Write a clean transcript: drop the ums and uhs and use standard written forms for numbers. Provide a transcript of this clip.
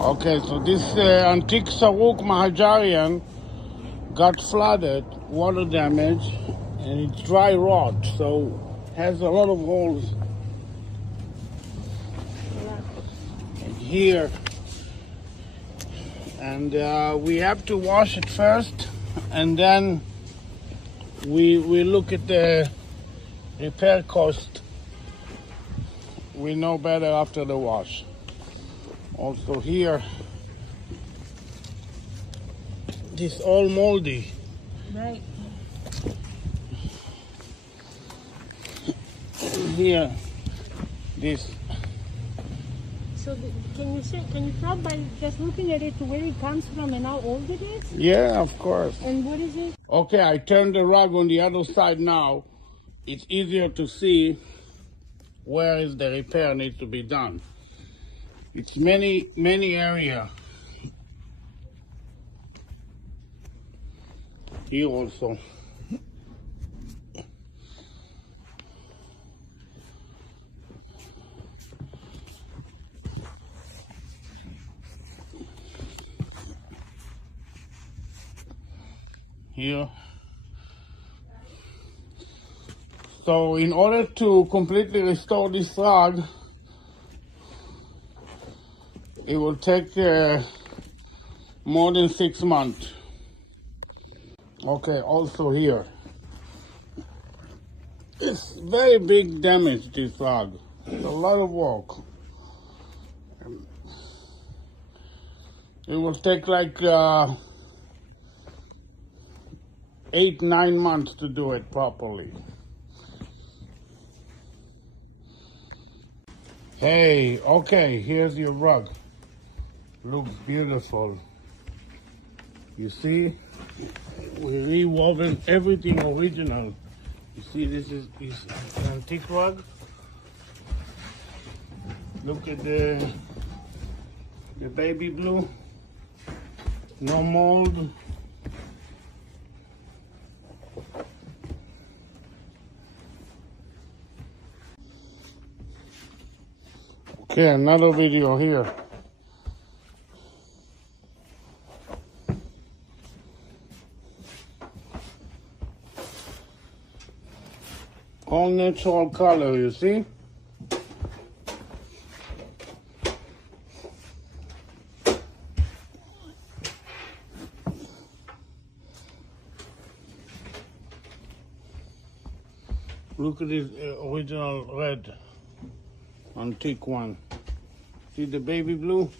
Okay, so this antique Sarouk Mohajeran got flooded, water damage, and it's dry rot, so has a lot of holes here. And we have to wash it first, and then we look at the repair cost. We know better after the wash. Also here, this all moldy. Right. Here, this. So can you tell by just looking at it where it comes from and how old it is? Yeah, of course. And what is it? Okay, I turned the rug on the other side now. It's easier to see where is the repair needs to be done. It's many area. Here also. Here. So in order to completely restore this rug, it will take more than 6 months. Okay, also here. It's very big damage, this rug. It's a lot of work. It will take like 8-9 months to do it properly. Hey, okay, here's your rug. Looks beautiful. You see, we rewoven everything original. You see, this is an antique rug. Look at the baby blue. No mold. Okay, another video here. All natural color, you see? Look at this original red antique one. See the baby blue?